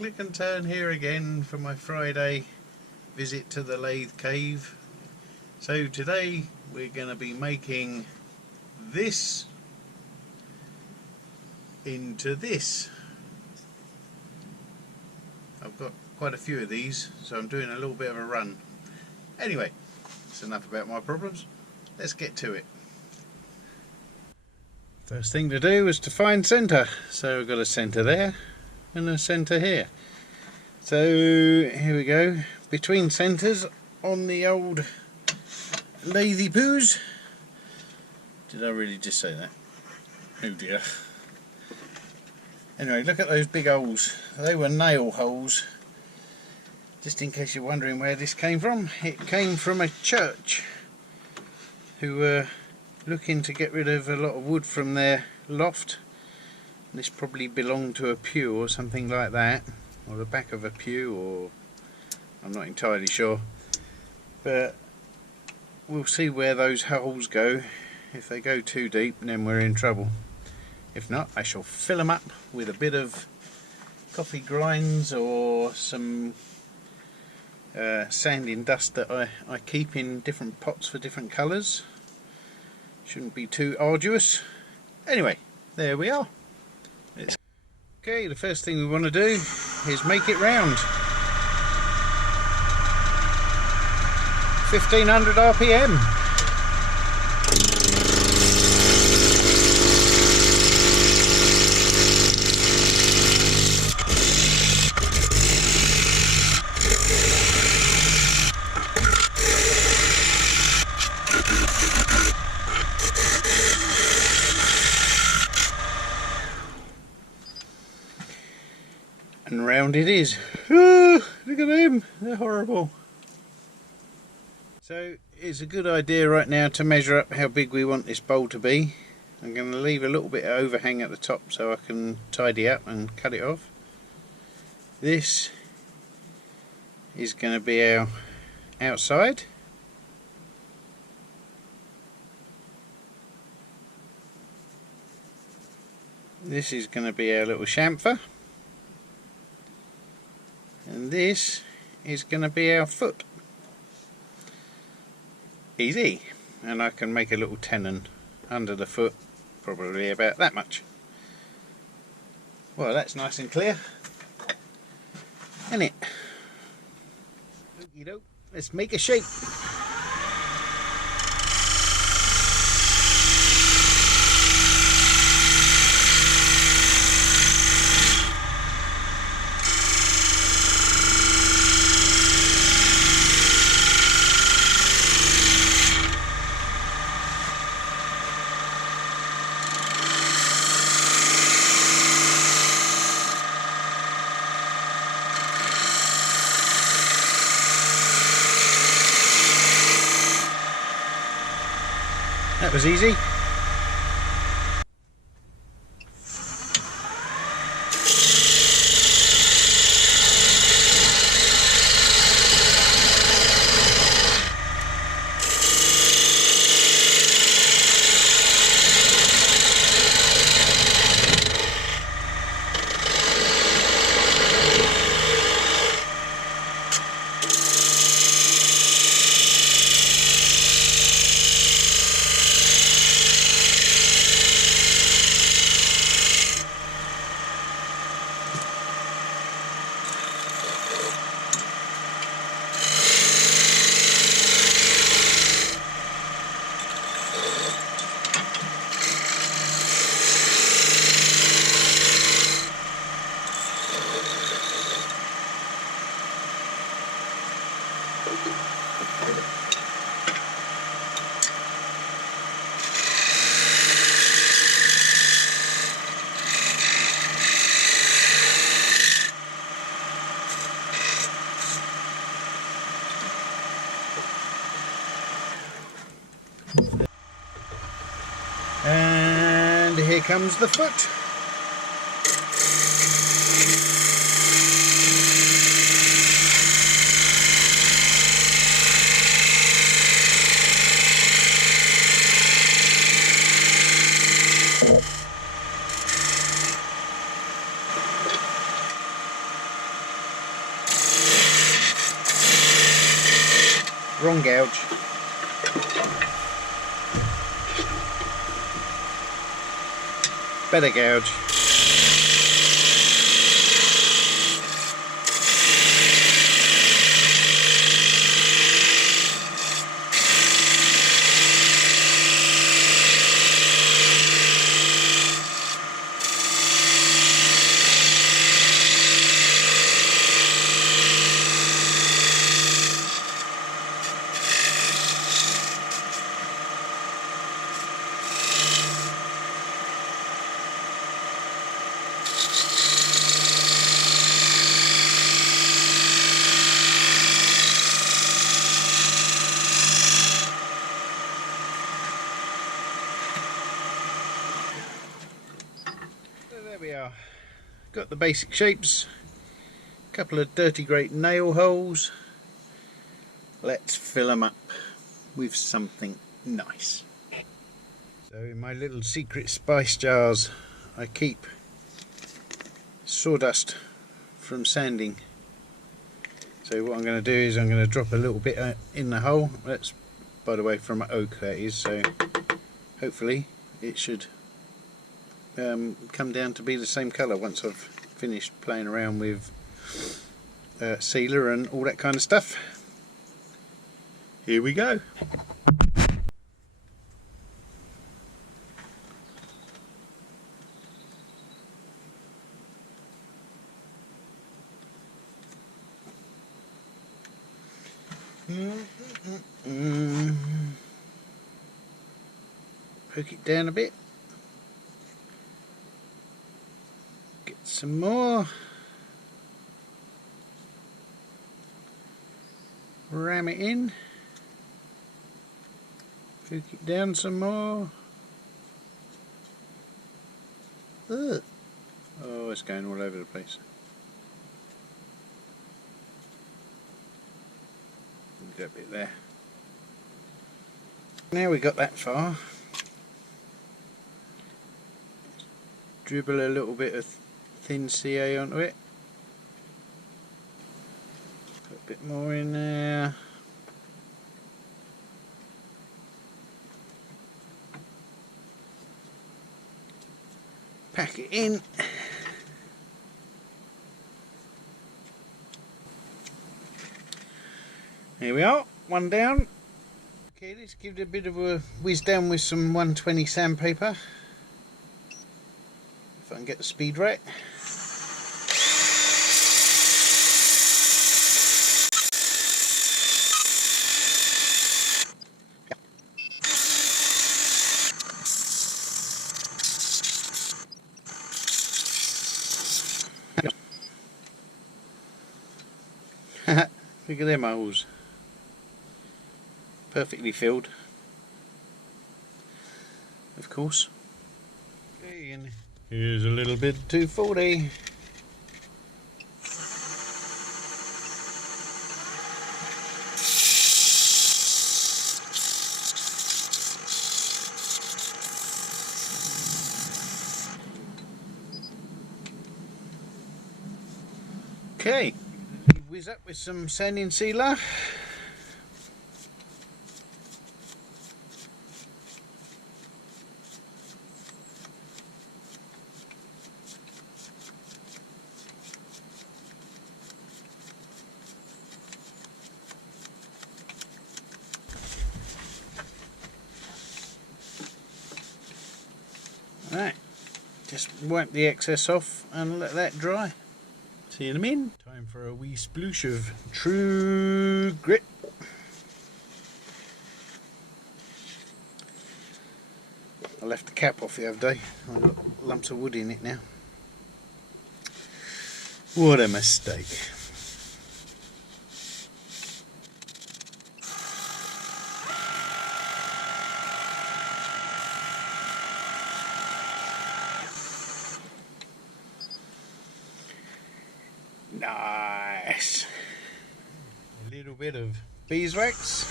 Click and Turn here again for my Friday visit to the lathe cave. So today we're going to be making this into this. I've got quite a few of these, so I'm doing a little bit of a run. Anyway, that's enough about my problems. Let's get to it. First thing to do is to find centre. So we've got a centre there and a centre here. So here we go, between centres on the old lathe pugh. Did I really just say that? Oh dear. Anyway, look at those big holes. They were nail holes. Just in case you're wondering where this came from, it came from a church who were looking to get rid of a lot of wood from their loft. This probably belonged to a pew or something like that, or the back of a pew, or I'm not entirely sure, but we'll see where those holes go. If they go too deep, then we're in trouble. If not, I shall fill them up with a bit of coffee grinds or some sanding dust that I keep in different pots for different colours. Shouldn't be too arduous. Anyway, there we are. Okay, the first thing we want to do is make it round. 1500 RPM. And round it is. Ooh, look at them, they're horrible. So it's a good idea right now to measure up how big we want this bowl to be. I'm going to leave a little bit of overhang at the top so I can tidy up and cut it off. This is going to be our outside. This is going to be our little chamfer. And this is going to be our foot. Easy. And I can make a little tenon under the foot, probably about that much. Well, that's nice and clear, isn't it? Okey doke. Let's make a shape. That was easy. And here comes the foot. Better gouge. There we are, got the basic shapes, a couple of dirty great nail holes. Let's fill them up with something nice. So in my little secret spice jars I keep sawdust from sanding. So what I'm going to do is I'm going to drop a little bit in the hole. That's, by the way, from oak, that is, so hopefully it should come down to be the same colour once I've finished playing around with sealer and all that kind of stuff. Here we go. Poke it down a bit. Get some more. Ram it in. Poke it down some more. Ugh. Oh, it's going all over the place. That bit there. Now we got that far. Dribble a little bit of thin CA onto it. Put a bit more in there. Pack it in. Here we are, one down. Okay, let's give it a bit of a whiz down with some 120 sandpaper. If I can get the speed right. Look at them holes. Perfectly filled, of course. Okay, and here's a little bit 240. Okay, whiz up with some sanding sealer. Right, just wipe the excess off and let that dry. See you in a minute. Time for a wee sploosh of True Grit. I left the cap off the other day. I've got lumps of wood in it now. What a mistake. Nice. A little bit of beeswax.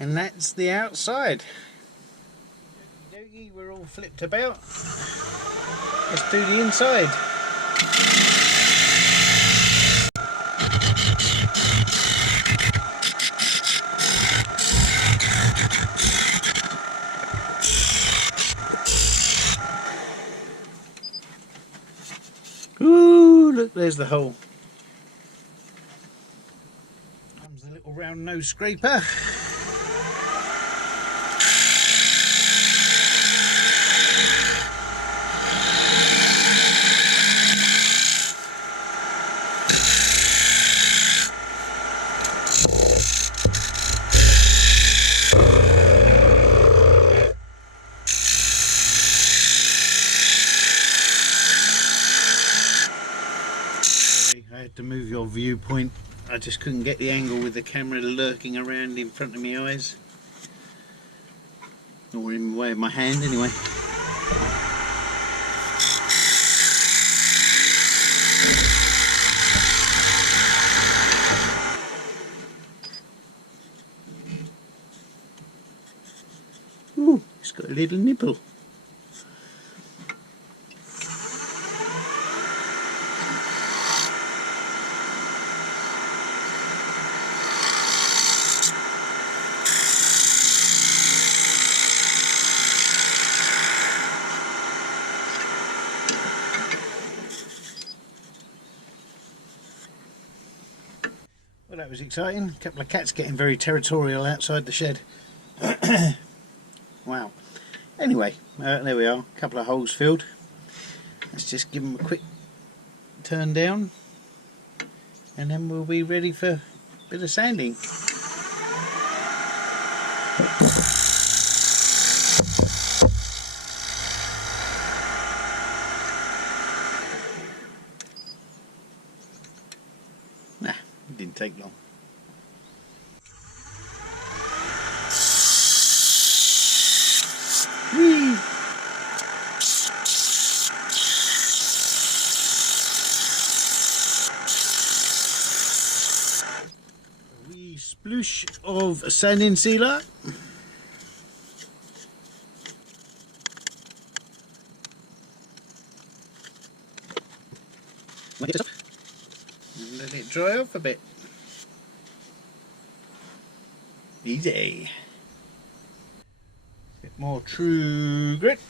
And that's the outside. Okie dokie, we're all flipped about. Let's do the inside. Ooh, look, there's the hole. Comes the little round nose scraper. I had to move your viewpoint. I just couldn't get the angle with the camera lurking around in front of my eyes. Or in the way of my hand anyway. Ooh, it's got a little nipple. Well, that was exciting. A couple of cats getting very territorial outside the shed. Wow. Anyway, there we are. A couple of holes filled. Let's just give them a quick turn down, and then we'll be ready for a bit of sanding. Nah, it didn't take long. Whee! A wee sploosh of sanding sealer. And let it dry off a bit. Easy. Bit more true grit.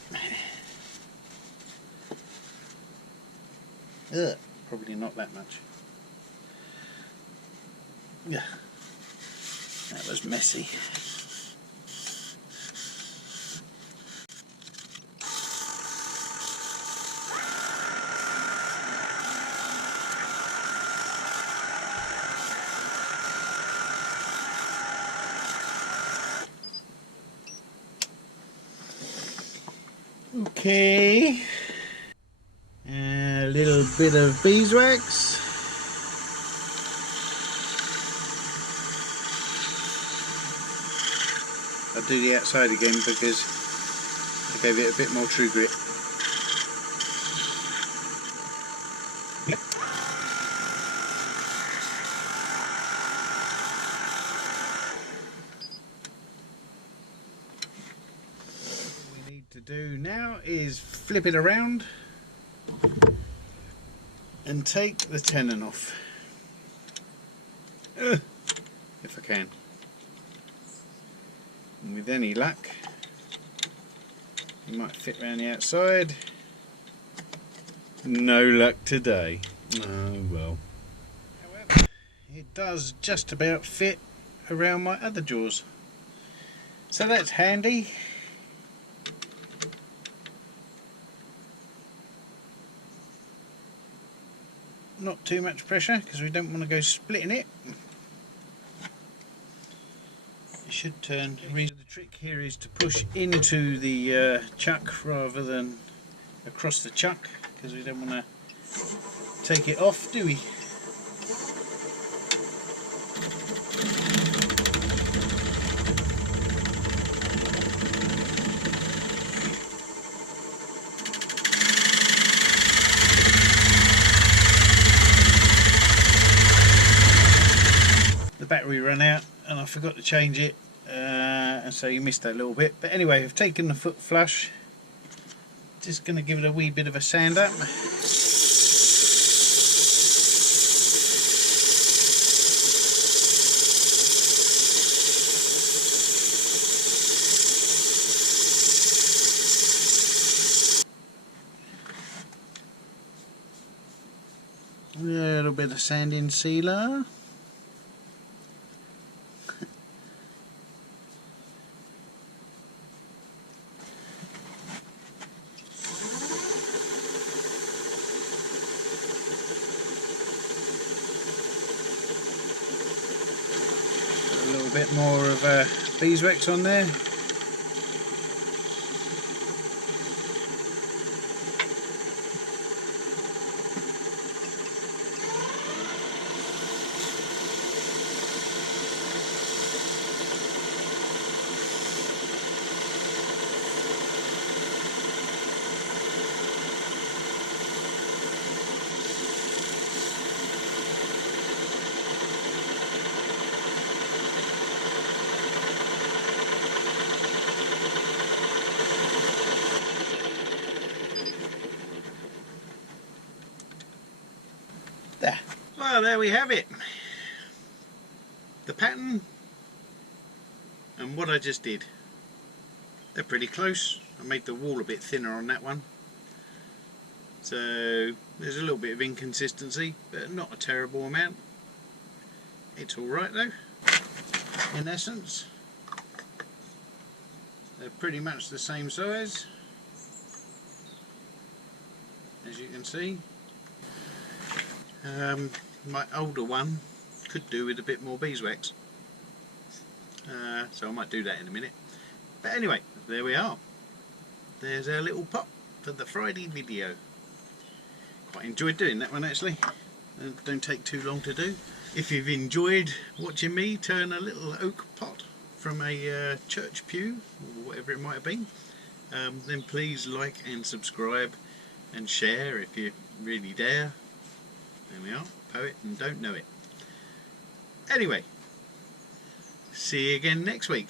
Ugh, probably not that much. Yeah, that was messy. Okay, a little bit of beeswax. I'll do the outside again because I gave it a bit more true grit. To do now is flip it around and take the tenon off, if I can. And with any luck it might fit around the outside. No luck today. Oh well. However, it does just about fit around my other jaws, so that's handy. Not too much pressure because we don't want to go splitting it. It should turn reasonably. The trick here is to push into the chuck rather than across the chuck, because we don't want to take it off, do we? Battery ran out and I forgot to change it and so you missed that little bit. But anyway, I've taken the foot flush, just going to give it a wee bit of a sand up. A little bit of sanding sealer. A little bit more of beeswax on there. There. Well, there we have it. The pattern and what I just did. They're pretty close. I made the wall a bit thinner on that one. So there's a little bit of inconsistency, but not a terrible amount. It's alright though. In essence, they're pretty much the same size, as you can see. My older one could do with a bit more beeswax, so I might do that in a minute. But anyway, there we are. There's our little pot for the Friday video. Quite enjoyed doing that one actually. Don't take too long to do. If you've enjoyed watching me turn a little oak pot from a church pew or whatever it might have been, then please like and subscribe and share if you really dare. There we are, poet and don't know it. Anyway, see you again next week.